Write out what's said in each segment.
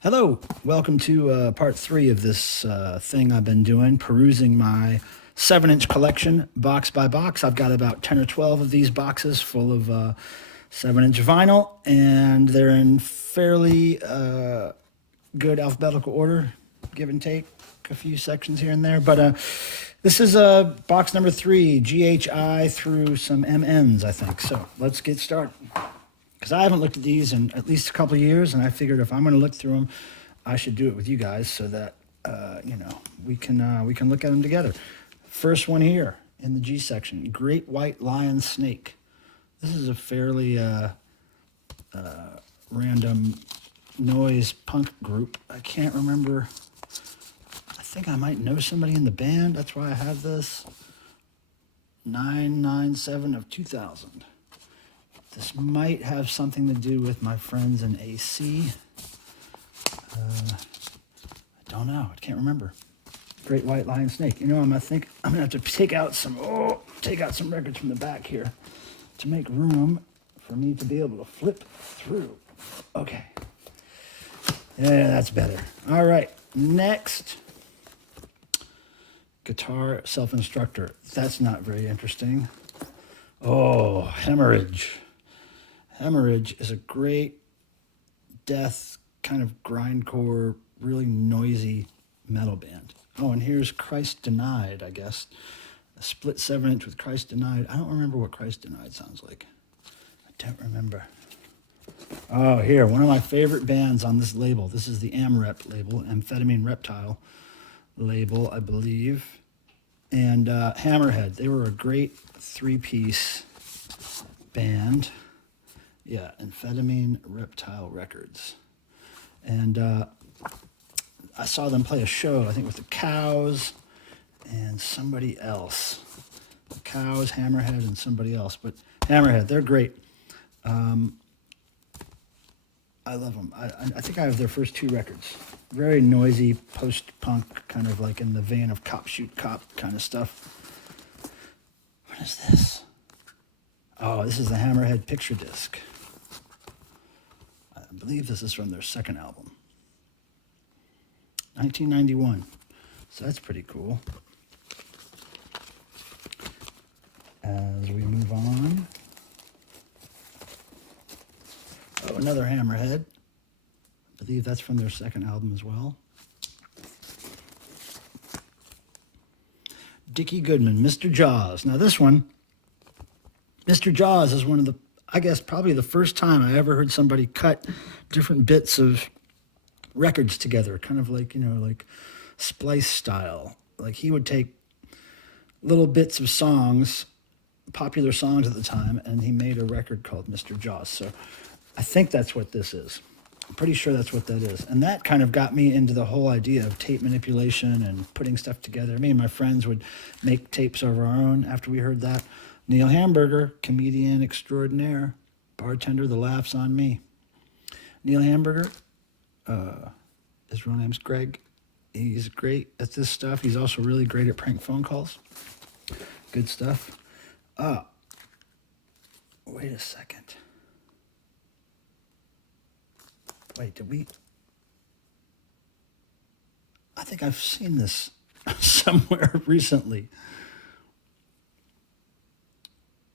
Hello, welcome to part three of this thing I've been doing, perusing my 7-inch collection box by box. I've got about 10 or 12 of these boxes full of 7-inch vinyl, and they're in fairly good alphabetical order, give and take a few sections here and there. But this is box number 3, GHI through some MNs, I think. So let's get started. Because I haven't looked at these in at least a couple of years, and I figured if I'm going to look through them, I should do it with you guys so that we can look at them together. First one here in the G section, Great White Lion Snake. This is a fairly random noise punk group. I can't remember. I think I might know somebody in the band. That's why I have this. 997 of 2000. This might have something to do with my friends in AC. I don't know. I can't remember. Great White Lion Snake. You know, I think I'm gonna have to take out some records from the back here to make room for me to be able to flip through. Okay. Yeah, that's better. All right. Next. Guitar self-instructor. That's not very interesting. Oh, Hemorrhage. Hemorrhage is a great death kind of grindcore, really noisy metal band. Oh, and here's Christ Denied, I guess. A split 7-inch with Christ Denied. I don't remember what Christ Denied sounds like. I don't remember. Oh, here, one of my favorite bands on this label. This is the AmRep label, Amphetamine Reptile label, I believe. And Hammerhead. They were a great 3-piece band. Yeah, Amphetamine Reptile Records. And I saw them play a show, I think with the Cows and somebody else. The Cows, Hammerhead, and somebody else. But Hammerhead, they're great. I love them. I think I have their first 2 records. Very noisy, post-punk, kind of like in the vein of Cop Shoot Cop kind of stuff. What is this? Oh, this is the Hammerhead picture disc. I believe this is from their second album. 1991. So that's pretty cool. As we move on. Oh, another Hammerhead. I believe that's from their second album as well. Dickie Goodman, Mr. Jaws. Now this one, Mr. Jaws is one of the, I guess, probably the first time I ever heard somebody cut different bits of records together, kind of like, like splice style. Like he would take little bits of songs, popular songs at the time, and he made a record called Mr. Jaws. So I think that's what this is. I'm pretty sure that's what that is. And that kind of got me into the whole idea of tape manipulation and putting stuff together. Me and my friends would make tapes of our own after we heard that. Neil Hamburger, comedian extraordinaire, bartender, the laughs on me. Neil Hamburger, his real name's Greg. He's great at this stuff. He's also really great at prank phone calls. Good stuff. Wait a second. Wait, I think I've seen this somewhere recently.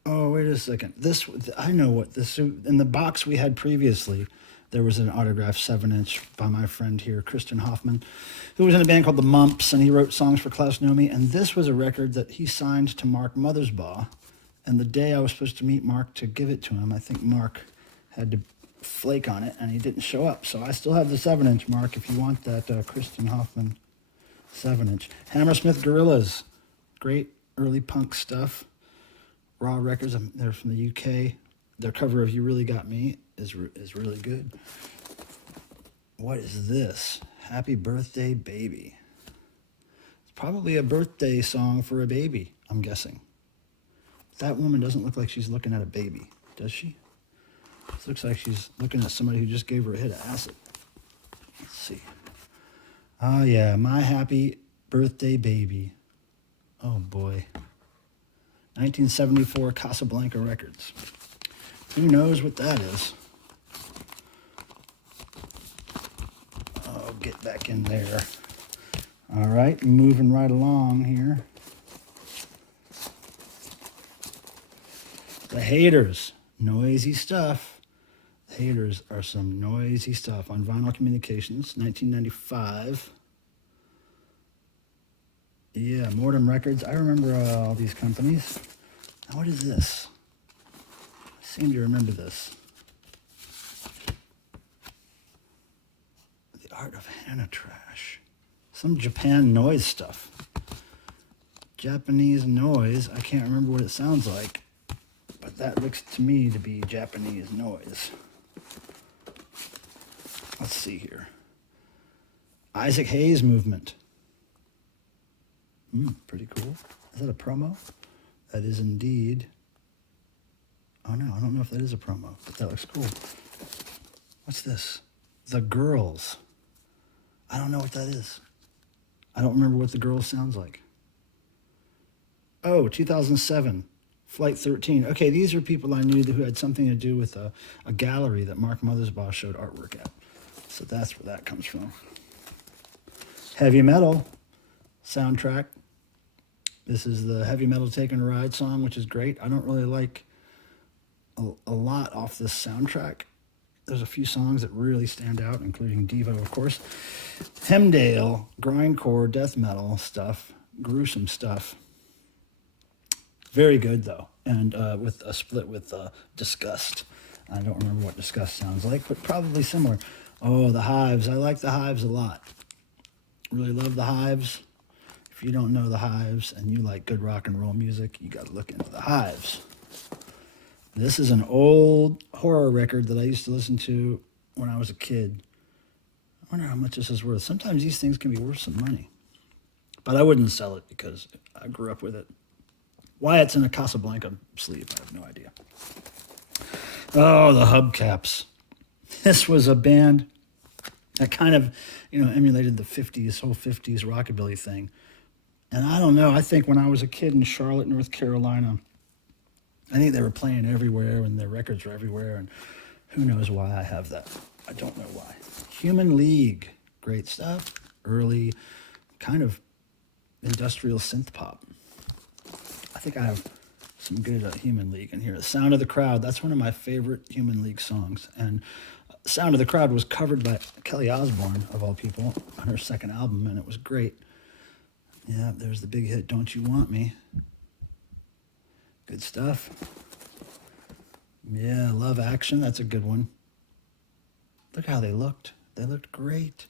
Oh, wait a second. I know what this, in the box we had previously, there was an autographed 7-inch by my friend here, Kristen Hoffman, who was in a band called the Mumps, and he wrote songs for Klaus Nomi, and this was a record that he signed to Mark Mothersbaugh, and the day I was supposed to meet Mark to give it to him, I think Mark had to flake on it, and he didn't show up, so I still have the 7-inch, Mark, if you want that Kristen Hoffman 7-inch. Hammersmith Gorillas, great early punk stuff. Raw Records, they're from the UK. Their cover of You Really Got Me is really good. What is this? Happy Birthday Baby. It's probably a birthday song for a baby, I'm guessing. That woman doesn't look like she's looking at a baby, does she? It looks like she's looking at somebody who just gave her a hit of acid. Let's see. Oh yeah, My Happy Birthday Baby. Oh boy. 1974 Casablanca Records. Who knows what that is? get back in there. All right, moving right along here. The Haters, noisy stuff. The Haters are some noisy stuff on Vinyl Communications, 1995. Yeah, Mortem Records. I remember all these companies. Now, what is this? I seem to remember this. The Art of Hana Trash. Some Japan noise stuff. Japanese noise. I can't remember what it sounds like, but that looks to me to be Japanese noise. Let's see here. Isaac Hayes Movement. Pretty cool. Is that a promo? That is indeed. Oh no, I don't know if that is a promo, but that looks cool. What's this? The Girls. I don't know what that is. I don't remember what The Girls sounds like. Oh, 2007. Flight 13. Okay, these are people I knew who had something to do with a gallery that Mark Mothersbaugh showed artwork at. So that's where that comes from. Heavy Metal soundtrack. This is the Heavy Metal Taking a Ride song, which is great. I don't really like a lot off this soundtrack. There's a few songs that really stand out, including Devo, of course. Hemdale, grindcore, death metal stuff, gruesome stuff. Very good, though, and with a split with Disgust. I don't remember what Disgust sounds like, but probably similar. Oh, the Hives. I like the Hives a lot. Really love the Hives. If you don't know the Hives and you like good rock and roll music, you got to look into the Hives. This is an old horror record that I used to listen to when I was a kid. I wonder how much this is worth. Sometimes these things can be worth some money. But I wouldn't sell it because I grew up with it. Why it's in a Casablanca sleeve, I have no idea. Oh, the Hubcaps. This was a band that kind of, emulated the 50s, whole 50s rockabilly thing. And I don't know, I think when I was a kid in Charlotte, North Carolina, I think they were playing everywhere and their records were everywhere, and who knows why I have that. I don't know why. Human League, great stuff. Early kind of industrial synth pop. I think I have some good Human League in here. The Sound of the Crowd, that's one of my favorite Human League songs. And Sound of the Crowd was covered by Kelly Osbourne, of all people, on her second album, and it was great. Yeah, there's the big hit, Don't You Want Me. Good stuff. Yeah, Love Action, that's a good one. Look how they looked. They looked great.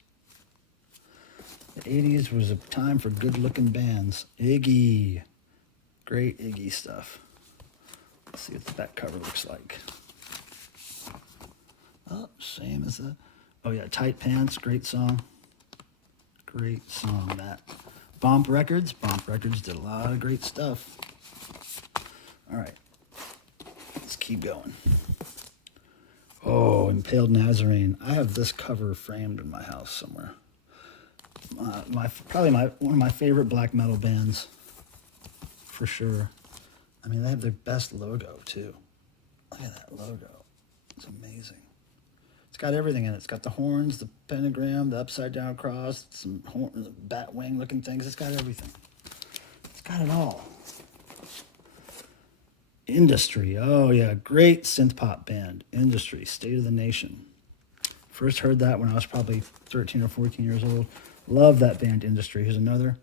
The 80s was a time for good-looking bands. Iggy. Great Iggy stuff. Let's see what the back cover looks like. Oh, same as the... Oh, yeah, Tight Pants, great song. Great song, that. Bomp Records. Bomp Records did a lot of great stuff. All right. Let's keep going. Oh, Impaled Nazarene. I have this cover framed in my house somewhere. One of my favorite black metal bands, for sure. I mean, they have their best logo too. Look at that logo; it's amazing. It's got everything in it. It's got the horns, the pentagram, the upside down cross, some bat wing looking things. It's got everything. It's got it all. Industry. Oh yeah, great synth pop band. Industry, State of the Nation. First heard that when I was probably 13 or 14 years old. Love that band, Industry. Here's another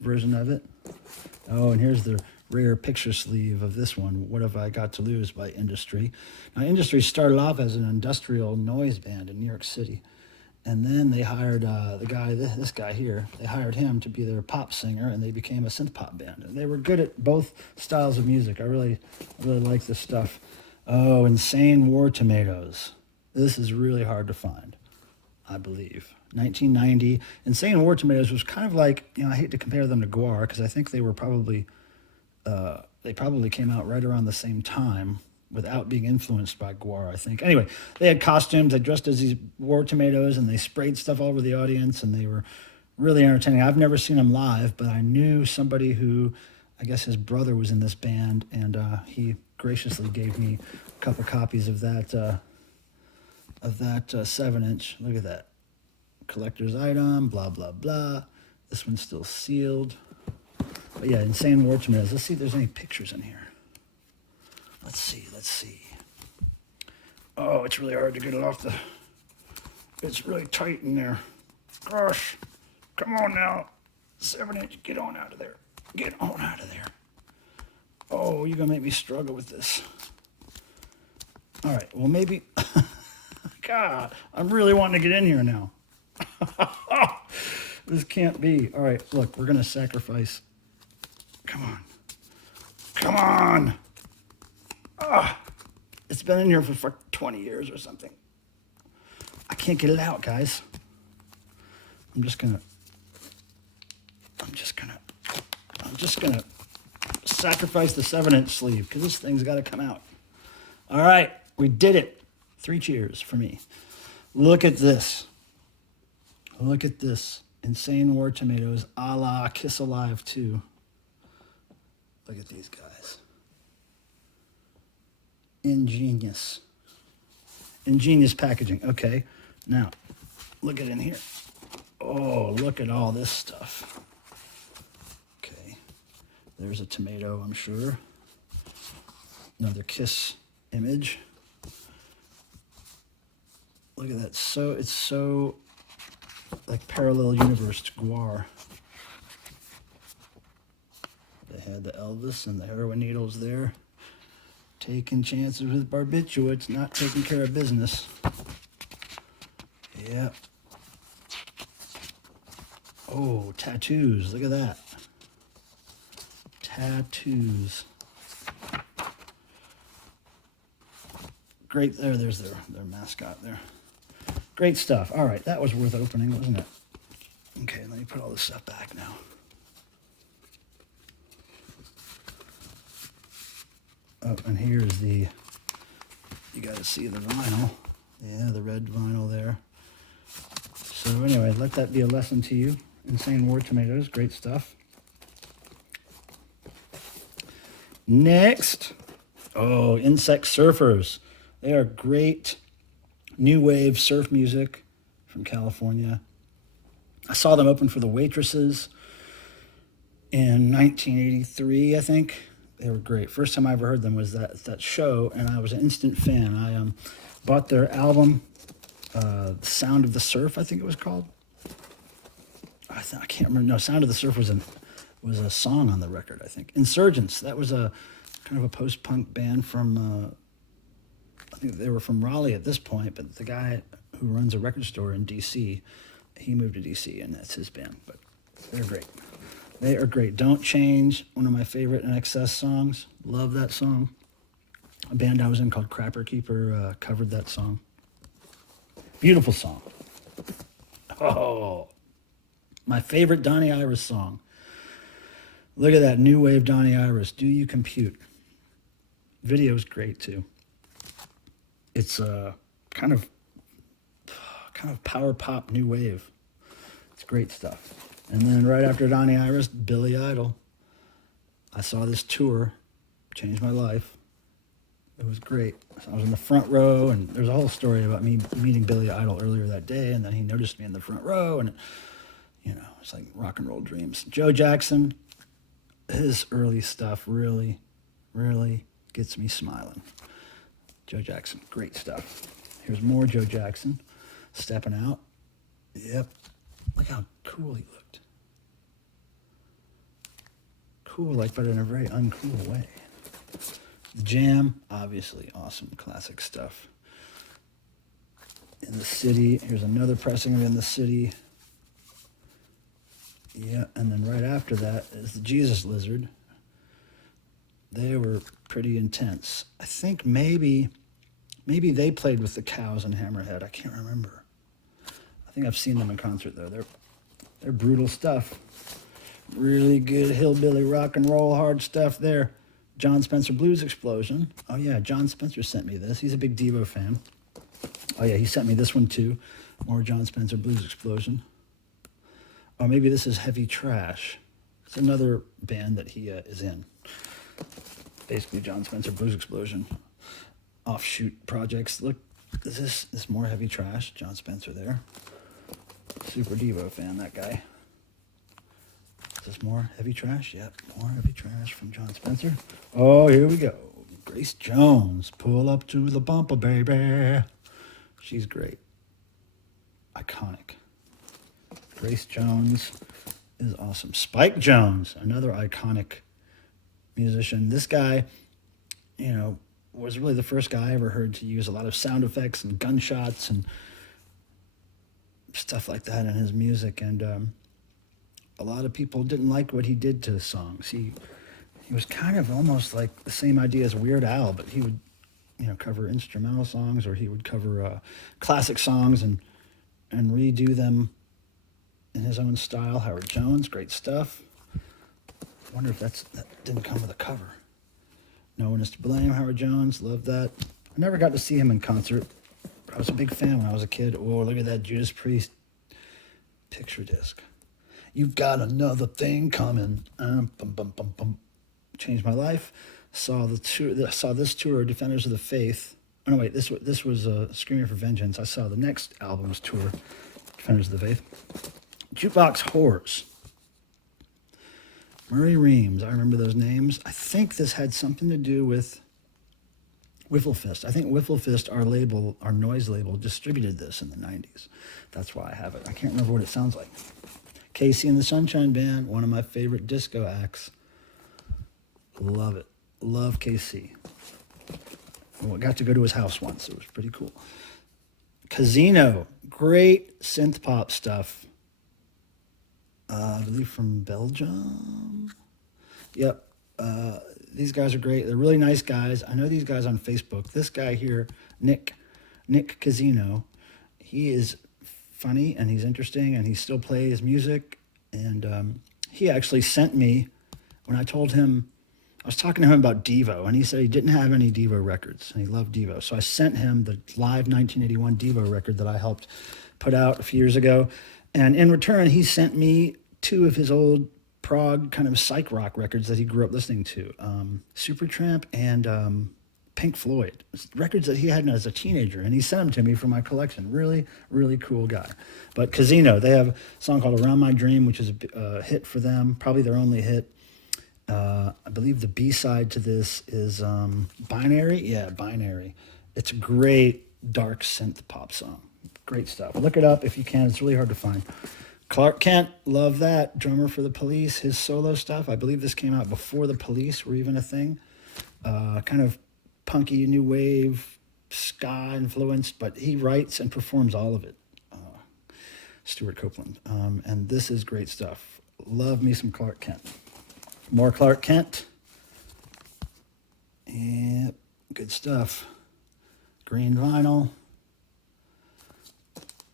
version of it. Oh, and here's the rare picture sleeve of this one, What Have I Got to Lose by Industry. Now, Industry started off as an industrial noise band in New York City. And then they hired this guy here, they hired him to be their pop singer, and they became a synth pop band. And they were good at both styles of music. I really like this stuff. Oh, Insane War Tomatoes. This is really hard to find, I believe. 1990. Insane War Tomatoes was kind of like, I hate to compare them to Guar because I think they were probably came out right around the same time without being influenced by Guar, I think. Anyway, they had costumes, they dressed as these war tomatoes, and they sprayed stuff all over the audience, and they were really entertaining. I've never seen them live, but I knew somebody who, I guess his brother was in this band, and he graciously gave me a couple copies of that 7-inch. Look at that. collector's item, blah, blah, blah. This one's still sealed. But yeah, Insane War Tomatoes. Let's see if there's any pictures in here. Let's see. Oh, it's really hard to get it off the... It's really tight in there. Gosh, come on now. 7-inch, get on out of there. Get on out of there. Oh, you're going to make me struggle with this. All right, well, maybe... God, I'm really wanting to get in here now. This can't be. All right, look, we're going to sacrifice. Come on. Come on. It's been in here for 20 years or something. I can't get it out, guys. I'm just gonna sacrifice the 7-inch sleeve because this thing's got to come out. All right, we did it. 3 cheers for me. Look at this. Look at this. Insane War Tomatoes a la Kiss Alive 2. Look at these guys. Ingenious. Ingenious packaging. Okay, now look at in here. Oh, look at all this stuff. Okay, there's a tomato, I'm sure. Another Kiss image. Look at that. So it's so like parallel universe to Guar. They had the Elvis and the heroin needles there. Taking chances with barbiturates, not taking care of business. Yep. Oh, tattoos. Look at that. Tattoos. Great. There's their mascot there. Great stuff. All right, that was worth opening, wasn't it? Okay, let me put all this stuff back now. Oh, and here's you got to see the vinyl. Yeah, the red vinyl there. So anyway, let that be a lesson to you. Insane War Tomatoes, great stuff. Next, Insect Surfers. They are great new wave surf music from California. I saw them open for the Waitresses in 1983, I think. They were great. First time I ever heard them was that show, and I was an instant fan. I bought their album, Sound of the Surf, I think it was called. I can't remember. No, Sound of the Surf was a song on the record, I think. Insurgents, that was a kind of a post-punk band from, I think they were from Raleigh at this point, but the guy who runs a record store in D.C., he moved to D.C., and that's his band, but they're great. They are great. Don't Change, one of my favorite NXS songs. Love that song. A band I was in called Crapper Keeper covered that song. Beautiful song. Oh, my favorite Donnie Iris song. Look at that new wave Donnie Iris. Do You Compute? Video's great too. It's kind of power pop new wave. It's great stuff. And then right after Donnie Iris, Billy Idol. I saw this tour, changed my life. It was great. I was in the front row, and there's a whole story about me meeting Billy Idol earlier that day, and then he noticed me in the front row, and it's like rock and roll dreams. Joe Jackson, his early stuff really, really gets me smiling. Joe Jackson, great stuff. Here's more Joe Jackson, stepping out. Yep. Look how cool he looked. Cool, but in a very uncool way. Jam, obviously, awesome, classic stuff. In the City, here's another pressing of In the City. Yeah, and then right after that is the Jesus Lizard. They were pretty intense. I think maybe they played with the Cows and Hammerhead. I can't remember. I think I've seen them in concert though. They're brutal stuff. Really good hillbilly rock and roll hard stuff there. John Spencer Blues Explosion. Oh yeah, John Spencer sent me this. He's a big Devo fan. Oh yeah, he sent me this one too. More John Spencer Blues Explosion. Oh, maybe this is Heavy Trash. It's another band that he is in. Basically John Spencer Blues Explosion. Offshoot projects. Look, is this more Heavy Trash? John Spencer there. Super Devo fan, that guy. Is this more heavy trash? Yep, more heavy trash from John Spencer. Oh, here we go. Grace Jones, pull up to the bumper, baby. She's great. Iconic. Grace Jones is awesome. Spike Jones, another iconic musician. This guy, was really the first guy I ever heard to use a lot of sound effects and gunshots and stuff like that in his music. And a lot of people didn't like what he did to his songs. He was kind of almost like the same idea as Weird Al, but he would, cover instrumental songs, or he would cover classic songs and redo them in his own style. Howard Jones, great stuff. I wonder if that didn't come with a cover. No One Is to Blame, Howard Jones, love that. I never got to see him in concert, but I was a big fan when I was a kid. Oh, look at that Judas Priest picture disc. You've got another thing coming. Bum, bum, bum, bum. Changed my life. Saw this tour, Defenders of the Faith. Oh no, wait, this was Screaming for Vengeance. I saw the next album's tour, Defenders of the Faith. Jukebox Horrors. Murray Reams, I remember those names. I think this had something to do with Wiffle Fist. I think Wiffle Fist, our noise label, distributed this in the 90s. That's why I have it. I can't remember what it sounds like. Casey and the Sunshine Band, one of my favorite disco acts. Love it. Love KC. Well, I got to go to his house once. It was pretty cool. Casino, great synth pop stuff. I believe from Belgium. Yep. These guys are great. They're really nice guys. I know these guys on Facebook. This guy here, Nick Casino, he is funny and he's interesting and he still plays music. And he actually sent me, when I told him, I was talking to him about Devo, and he said he didn't have any Devo records, and he loved Devo. So I sent him the live 1981 Devo record that I helped put out a few years ago. And in return, he sent me 2 of his old prog kind of psych rock records that he grew up listening to, Supertramp and Pink Floyd, records that he had as a teenager, and he sent them to me for my collection. Really, really cool guy. But Casino, they have a song called Around My Dream, which is a hit for them, probably their only hit. I believe the B-side to this is Binary. Yeah, Binary. It's a great dark synth pop song. Great stuff. Look it up if you can. It's really hard to find. Clark Kent, love that. Drummer for the Police, his solo stuff. I believe this came out before the Police were even a thing. Kind of punky, new wave, ska influenced, but he writes and performs all of it. Stuart Copeland. And this is great stuff. Love me some Clark Kent. More Clark Kent. Yep, good stuff. Green vinyl.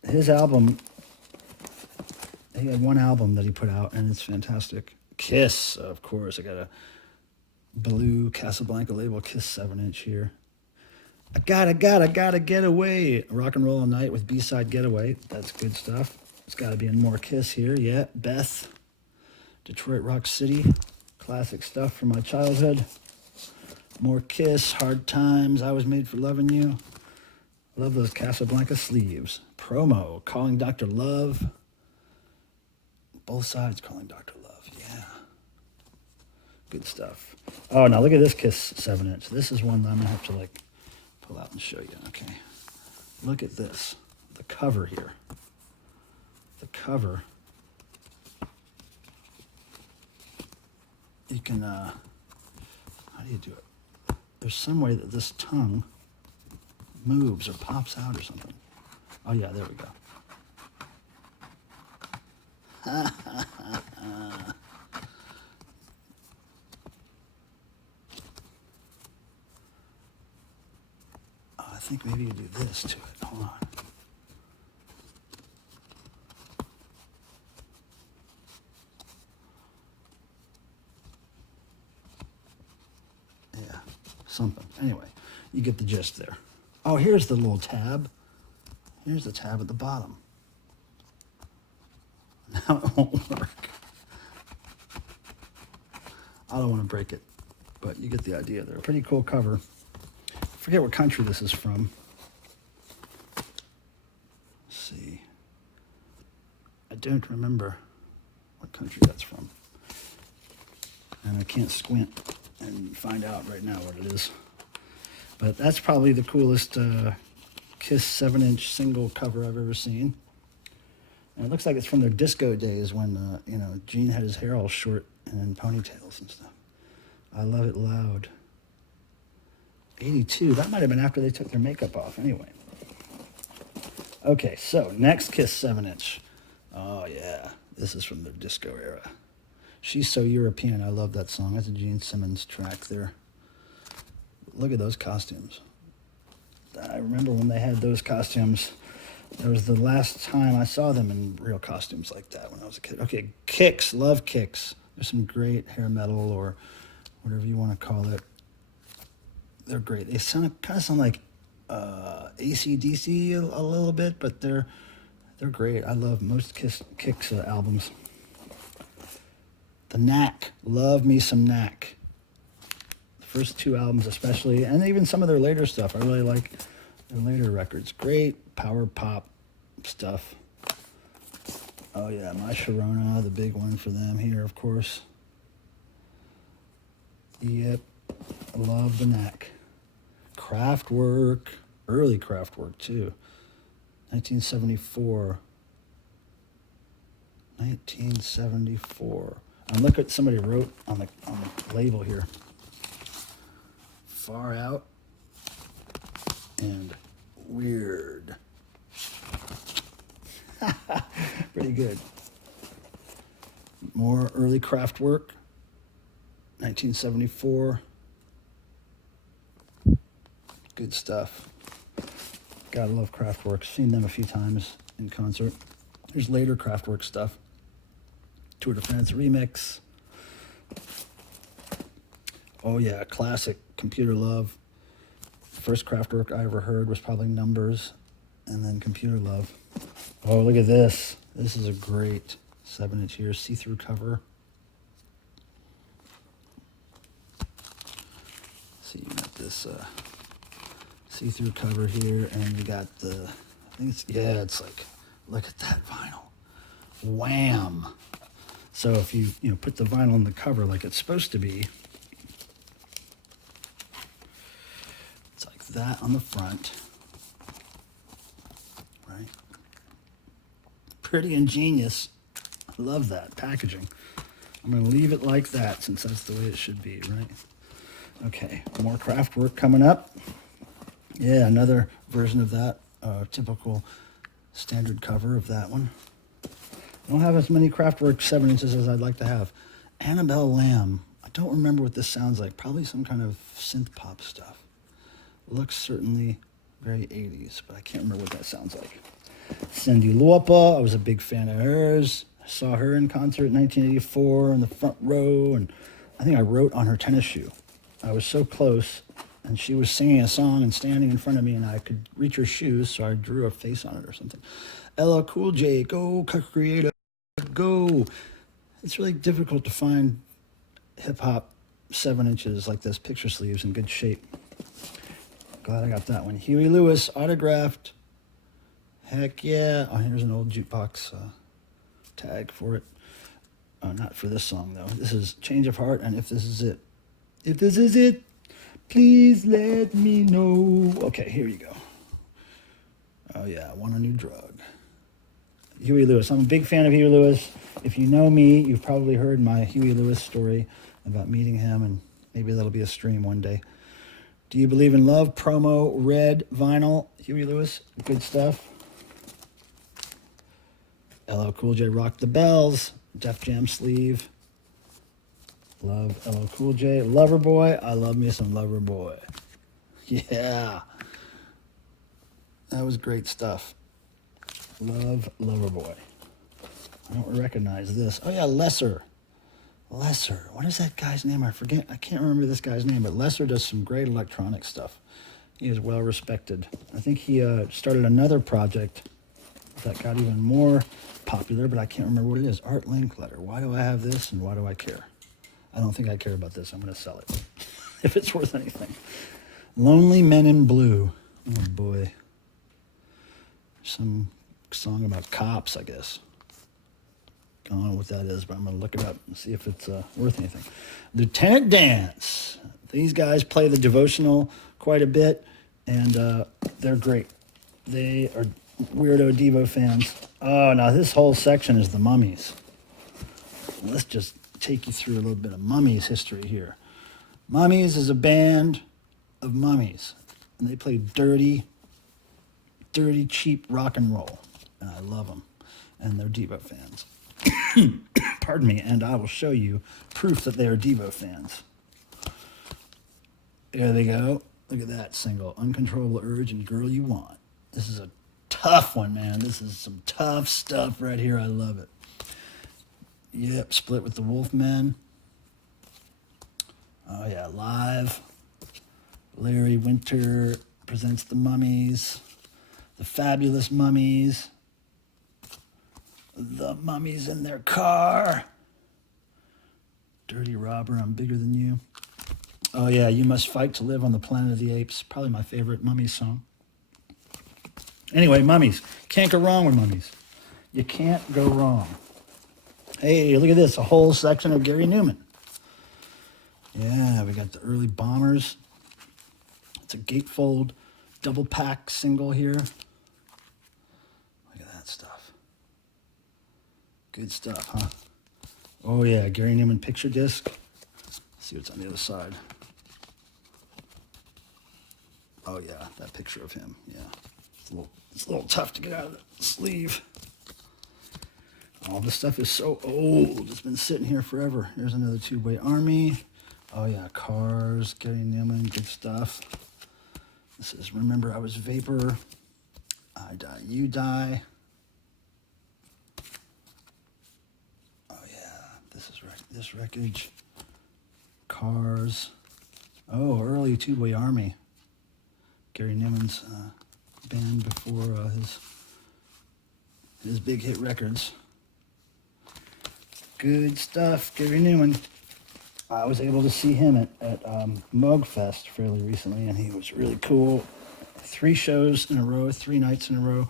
His album, he had one album that he put out, and it's fantastic. Kiss, of course. I got a blue Casablanca label, Kiss 7-inch here. I gotta get away. Rock and Roll All Night with B-side Getaway. That's good stuff. It's got to be in more Kiss here. Yeah, Beth. Detroit Rock City. Classic stuff from my childhood. More Kiss, Hard Times, I Was Made for Loving You. Love those Casablanca sleeves. Promo, Calling Dr. Love. Both sides Calling Dr. Love, yeah. Good stuff. Oh, now look at this Kiss 7-inch. This is one that I'm going to have to pull out and show you, okay. Look at this, the cover here. The cover. You can, how do you do it? There's some way that this tongue moves or pops out or something. Oh yeah, there we go. Oh, I think maybe you do this to it. Hold on. Yeah, something. Anyway, you get the gist there. Oh, here's the little tab. Here's the tab at the bottom. Now it won't work. I don't want to break it, but you get the idea there. Pretty cool cover. I forget what country this is from. Let's see. I don't remember what country that's from. And I can't squint and find out right now what it is. But that's probably the coolest Kiss 7-inch single cover I've ever seen. And it looks like it's from their disco days when, Gene had his hair all short and in ponytails and stuff. I Love It Loud. 82, that might have been after they took their makeup off anyway. Okay, so next Kiss 7-inch. Oh yeah, this is from their disco era. She's So European, I love that song. That's a Gene Simmons track there. Look at those costumes. I remember when they had those costumes. That was the last time I saw them in real costumes like that when I was a kid. Okay, Kicks, love Kicks. There's some great hair metal or whatever you want to call it. They're great. They kind of sound like AC/DC a little bit, but they're great. I love most Kicks albums. The Knack, love me some Knack. The first two albums especially, and even some of their later stuff. I really like their later records. Great power pop stuff. Oh yeah, My Sharona, the big one for them here, of course. Yep, I love the Knack. Kraftwerk, early Kraftwerk too. 1974. 1974. And look at somebody wrote on the label here. Far Out and Weird. Pretty good. More early Kraftwerk. 1974. Good stuff. Gotta love Kraftwerk. Seen them a few times in concert. Here's later Kraftwerk stuff. Tour de France remix. Oh yeah, classic Computer Love. First Kraftwerk I ever heard was probably Numbers, and then Computer Love. Oh, look at this. This is a great 7-inch here, see-through cover. See, you got this see-through cover here, and you got the, it's like, look at that vinyl. Wham! So if you put the vinyl in the cover like it's supposed to be, it's like that on the front, right? Pretty ingenious. I love that packaging. I'm going to leave it like that since that's the way it should be, right? Okay, more Kraftwerk coming up. Yeah, another version of that, typical standard cover of that one. I don't have as many Kraftwerk 7-inches as I'd like to have. Annabelle Lamb. I don't remember what this sounds like. Probably some kind of synth pop stuff. Looks certainly very 80s, but I can't remember what that sounds like. Cyndi Lauper. I was a big fan of hers. I saw her in concert in 1984 in the front row, and I think I wrote on her tennis shoe. I was so close, and she was singing a song and standing in front of me, and I could reach her shoes, so I drew a face on it or something. LL Cool J, go, Creator, go. It's really difficult to find hip-hop 7-inches like this, picture sleeves in good shape. Glad I got that one. Huey Lewis, autographed. Heck yeah. Oh, here's an old jukebox tag for it. Not for this song, though. This is Change of Heart, and If This Is It. If this is it, please let me know. Okay, here you go. Oh yeah, Want a New Drug. Huey Lewis. I'm a big fan of Huey Lewis. If you know me, you've probably heard my Huey Lewis story about meeting him, and maybe that'll be a stream one day. Do You Believe in Love? Promo red vinyl. Huey Lewis. Good stuff. LL Cool J, Rock the Bells. Def Jam sleeve. Love LL Cool J. Loverboy. I love me some Loverboy. Yeah. That was great stuff. Love Loverboy. I don't recognize this. Oh yeah, Lesser. Lesser. What is that guy's name? I forget. I can't remember this guy's name, but Lesser does some great electronic stuff. He is well respected. I think he started another project that got even more popular, but I can't remember what it is. Art Linkletter. Why do I have this and why do I care? I don't think I care about this. I'm going to sell it if it's worth anything. Lonely Men in Blue. Oh boy. Some song about cops, I guess. I don't know what that is, but I'm going to look it up and see if it's worth anything. Lieutenant Dance. These guys play the devotional quite a bit, and they're great. They are weirdo Devo fans. Oh, now this whole section is the Mummies. Let's just take you through a little bit of Mummies history here. Mummies is a band of mummies, and they play dirty, cheap rock and roll, and I love them, and they're Devo fans. Pardon me, and I will show you proof that they are Devo fans. There they go. Look at that single, Uncontrollable Urge and Girl You Want. This is a tough one, man. This is some tough stuff right here. I love it. Yep, split with the Wolfmen. Oh, yeah, live. Larry Winter presents the Mummies. The Fabulous Mummies. The Mummies in their car. Dirty Robber, I'm Bigger Than You. Oh, yeah, You Must Fight to Live on the Planet of the Apes. Probably my favorite Mummies song. Anyway, Mummies. Can't go wrong with Mummies. You can't go wrong. Hey, look at this. A whole section of Gary Newman. Yeah, we got the early Bombers. It's a gatefold double pack single here. Look at that stuff. Good stuff, huh? Oh, yeah, Gary Newman picture disc. Let's see what's on the other side. Oh, yeah, that picture of him. Yeah, it's a little tough to get out of the sleeve. All this stuff is so old. It's been sitting here forever. Here's another Two-Way Army. Oh, yeah, Cars, Gary Newman, good stuff. This is Remember I Was Vapor. I Die, You Die. Oh, yeah, this wreckage. Cars. Oh, early Two-Way Army. Gary Newman's band before his big hit records. Good stuff, Gary Newman. I was able to see him at Mogfest fairly recently, and he was really cool. 3 shows in a row, 3 nights in a row,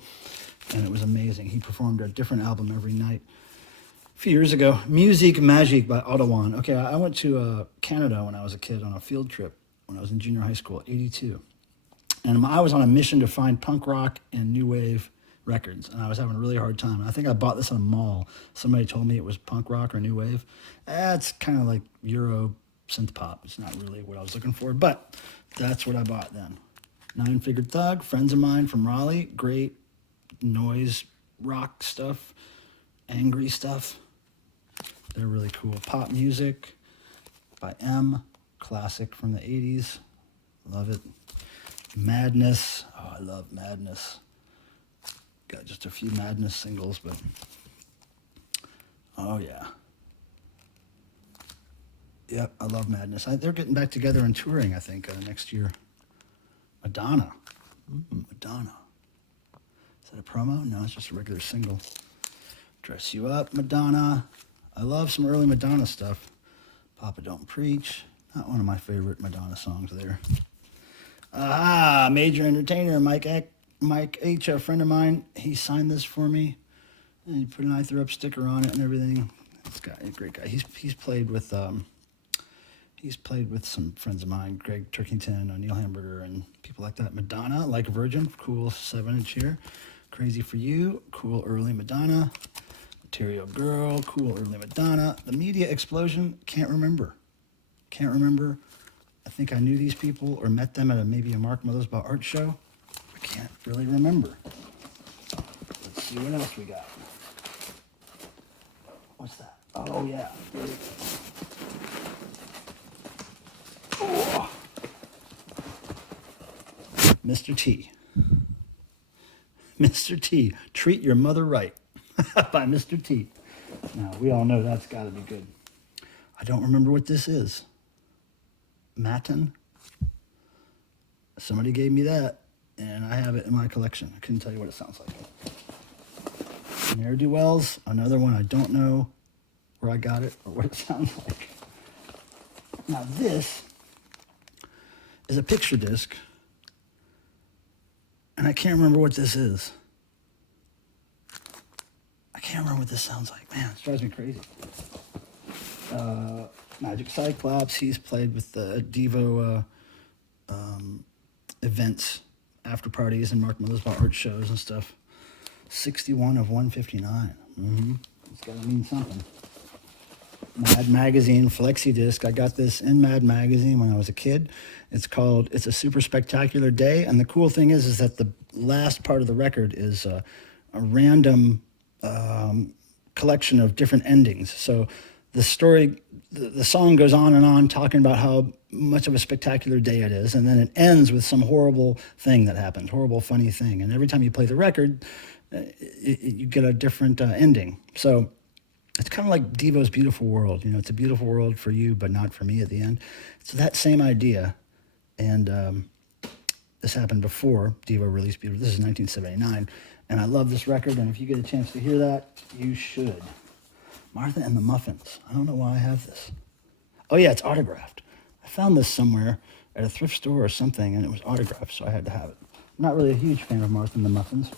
and it was amazing. He performed a different album every night. A few years ago, Musique Magique by Ottawa. Okay, I went to Canada when I was a kid on a field trip when I was in junior high school, 82. And I was on a mission to find punk rock and new wave records, and I was having a really hard time. And I think I bought this in a mall. Somebody told me it was punk rock or new wave. It's kind of like Euro synth pop. It's not really what I was looking for, but that's what I bought then. Nine Fingered Thug, friends of mine from Raleigh, great noise rock stuff, angry stuff. They're really cool. Pop music by M, classic from the 80s. Love it. Madness. Oh, I love Madness. Got just a few Madness singles, but oh yeah. Yep, I love Madness. They're getting back together and touring, I think, next year. Madonna. Madonna. Is that a promo? No, it's just a regular single. Dress You Up, Madonna. I love some early Madonna stuff. Papa Don't Preach. Not one of my favorite Madonna songs there. Major Entertainer, Mike H., a friend of mine, he signed this for me, and he put an I Threw Up sticker on it and everything. This guy, a great guy. He's played with some friends of mine, Greg Turkington, Neil Hamburger, and people like that. Madonna, Like a Virgin, cool 7-inch here. Crazy for You, cool early Madonna. Material Girl, cool early Madonna. The Media Explosion, can't remember. I think I knew these people or met them at maybe a Mark Mothersbaugh art show. I can't really remember. Let's see what else we got. What's that? Oh, yeah. Oh. Mr. T. Mr. T. Treat Your Mother Right by Mr. T. Now, we all know that's got to be good. I don't remember what this is. Matin. Somebody gave me that, and I have it in my collection. I couldn't tell you what it sounds like. Ne'er-do-wells, another one I don't know where I got it or what it sounds like. Now this is a picture disc, and I can't remember what this is. can't remember what this sounds like. Man, it drives me crazy. Magic Cyclops, he's played with the Devo events, after parties, and Mark Mothersbaugh art shows and stuff. 61 of 159. It's got to mean something. Mad Magazine Flexi Disc. I got this in Mad Magazine when I was a kid. It's called It's a Super Spectacular Day. And the cool thing is that the last part of the record is a random collection of different endings. So the story, the song goes on and on talking about how much of a spectacular day it is. And then it ends with some horrible thing that happened, horrible, funny thing. And every time you play the record, you get a different ending. So it's kind of like Devo's Beautiful World. You know, it's a beautiful world for you, but not for me at the end. It's that same idea. And this happened before Devo released Beautiful. This is 1979. And I love this record. And if you get a chance to hear that, you should. Martha and the Muffins. I don't know why I have this. Oh, yeah, it's autographed. I found this somewhere at a thrift store or something, and it was autographed, so I had to have it. I'm not really a huge fan of Martha and the Muffins.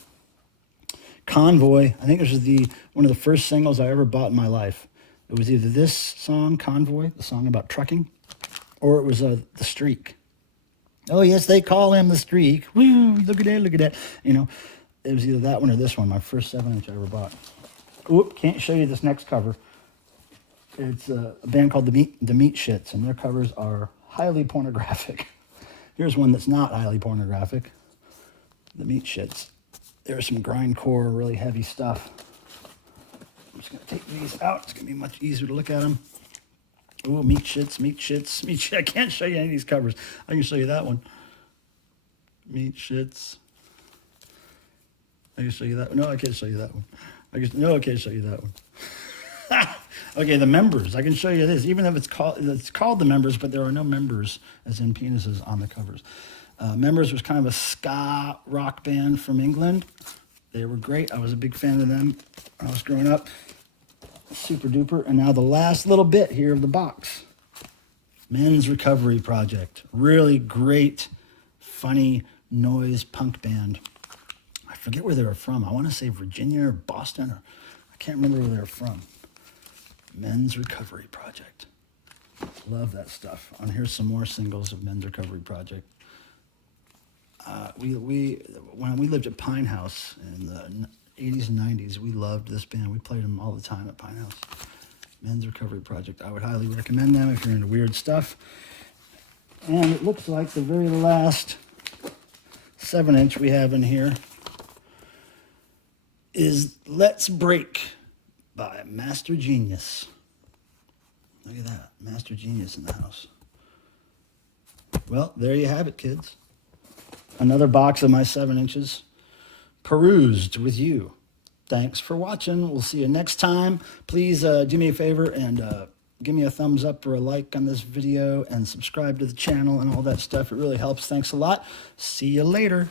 Convoy. I think this was one of the first singles I ever bought in my life. It was either this song, Convoy, the song about trucking, or it was The Streak. Oh, yes, they call him The Streak. Woo, look at that, look at that. You know, it was either that one or this one, my first 7-inch I ever bought. Oop, can't show you this next cover. It's a band called the Meat Shits, and their covers are highly pornographic. Here's one that's not highly pornographic. The Meat Shits. There's some grindcore, really heavy stuff. I'm just going to take these out. It's going to be much easier to look at them. Ooh, Meat Shits, Meat Shits, Meat Shits. I can't show you any of these covers. I can show you that one. Meat Shits. I can show you that one. No, I can't show you that one. I can't show you that one. Okay, the Members. I can show you this, even if it's called the Members, but there are no members, as in penises, on the covers. Members was kind of a ska rock band from England. They were great. I was a big fan of them when I was growing up. Super duper. And now the last little bit here of the box. Men's Recovery Project. Really great, funny noise punk band. I forget where they were from. I want to say Virginia or Boston, or I can't remember where they were from. Men's Recovery Project. Love that stuff. And here's some more singles of Men's Recovery Project. When we lived at Pine House in the 80s and 90s, we loved this band. We played them all the time at Pine House. Men's Recovery Project. I would highly recommend them if you're into weird stuff. And it looks like the very last 7-inch we have in here is Let's Break by Master Genius. Look at that. Master Genius in the house. Well, there you have it, kids. Another box of my 7-inches perused with you. Thanks for watching. We'll see you next time. Please do me a favor and give me a thumbs up or a like on this video and subscribe to the channel and all that stuff. It really helps. Thanks a lot. See you later.